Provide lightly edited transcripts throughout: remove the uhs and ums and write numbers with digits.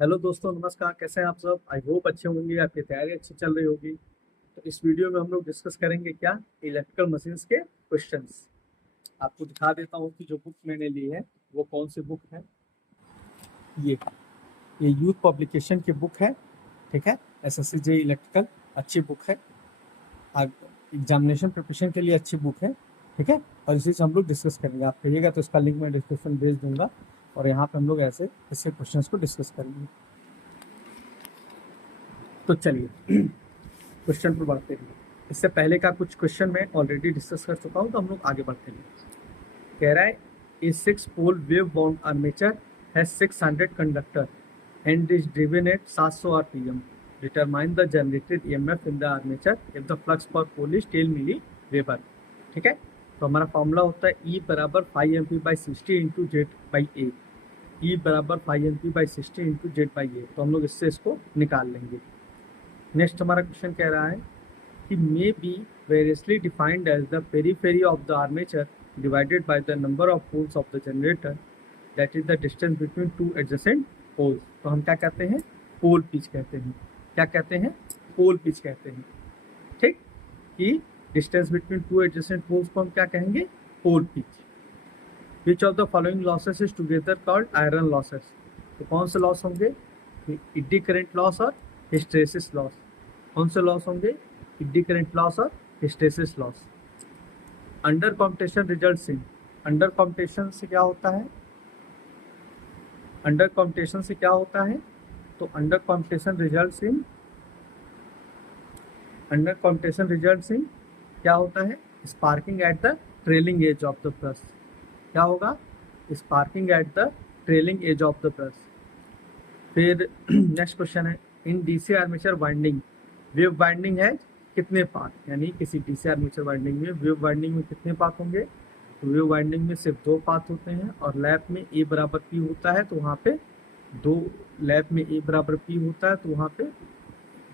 Hello दोस्तों, नमस्कार। कैसे हैं आप सब? आई होप अच्छे होंगे, आपकी तैयारी अच्छी चल रही होगी। तो इस वीडियो में हम लोग डिस्कस करेंगे क्या, इलेक्ट्रिकल मशीन्स के क्वेश्चंस। आपको दिखा देता हूँ कि जो बुक मैंने ली है वो कौन सी बुक है। ये ये यूथ पब्लिकेशन की बुक है, ठीक है। एसएससी इलेक्ट्रिकल अच्छी बुक है, एग्जामिनेशन प्रिपरेशन के लिए अच्छी बुक है, ठीक है। और इसी से हम लोग डिस्कस करेंगे। आप कहिएगा तो इसका लिंक मैं डिस्क्रिप्शन में भेज दूंगा, और यहाँ पे हम लोग ऐसे इसके क्वेश्चंस को डिस्कस करेंगे। तो चलिए क्वेश्चन पर बढ़ते हैं। इससे पहले का कुछ क्वेश्चन मैं ऑलरेडी डिस्कस कर चुका हूँ, तो हम लोग आगे बढ़ते हैं। कह रहा है a 6 pole wave bound armature has 600 conductor and is driven at 700 RPM. Determine the generated EMF in the armature if the flux per pole is 10 milli weber. ठीक है। तो हमारा फॉर्मूला होता है ई बराबर 5 M P by 60 into Z by A. E बराबर 5 M P by 60 into Z by A. तो हम लोग इससे इसको निकाल लेंगे। नेक्स्ट हमारा क्वेश्चन कह रहा है कि may be variously defined as the periphery of the armature divided by the number of poles of the generator, that is the distance between two adjacent poles। तो हम क्या कहते हैं? पोल पिच कहते हैं। क्या कहते हैं? पोल पिच कहते हैं। ठीक, कि distance between two adjacent poles को हम क्या कहेंगे? Pole pitch. Which of the following losses is together called iron losses. तो कौन से लॉस होंगे? इडी करंट लॉस और हिस्टेरिसिस लॉस। कौन से लॉस होंगे? इडी करंट लॉस और hysteresis loss. Under competition results in. Under competition से क्या होता है? अंडर कॉम्पिटिशन से क्या होता है? तो under competition results in, under competition results इन क्या होता है? Sparking at the trailing edge of the brush. क्या होगा? Sparking at the trailing edge of the brush. फिर नेक्स्ट क्वेश्चन है, in DC armature winding wave winding है कितने path? यानी किसी डीसी आर्मेचर वाइंडिंग में वेव वाइंडिंग में कितने पाथ होंगे? तो वेव वाइंडिंग में सिर्फ 2 पाथ होते हैं, और लैप में ए बराबर पी होता है, तो वहाँ पे 2, लैप में ए बराबर पी होता है, तो वहाँ पे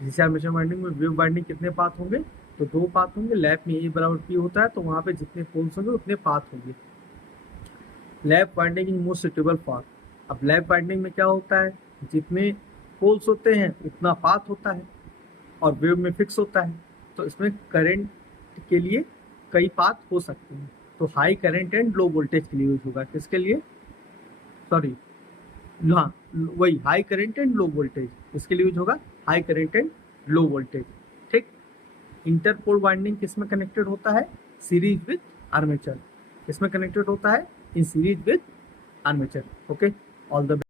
डीसी आर्मेचर वाइंडिंग में वेव वाइंडिंग कितने पाथ होंगे? तो 2 पाथ होंगे। लैप में ए बराबर पी होता है, तो वहाँ पे जितने पोल्स होंगे उतने पाथ होंगे। Lap winding is most suitable for. अब लैप वाइंडिंग में क्या होता है? जितने पोल्स होते हैं उतना पाथ होता है, और वेव में फिक्स होता है। तो इसमें करंट के लिए कई पाथ हो सकते हैं। तो high current and low voltage के लिए यूज होगा। किसके लिए? सॉरी, हाँ, वही high current and low voltage, इसके लिए यूज होगा high current and low voltage. ठीक। इंटरपोल वाइंडिंग किसमें कनेक्टेड होता है? Series with armature. किसमें कनेक्टेड होता है? In series with armature. Okay, all the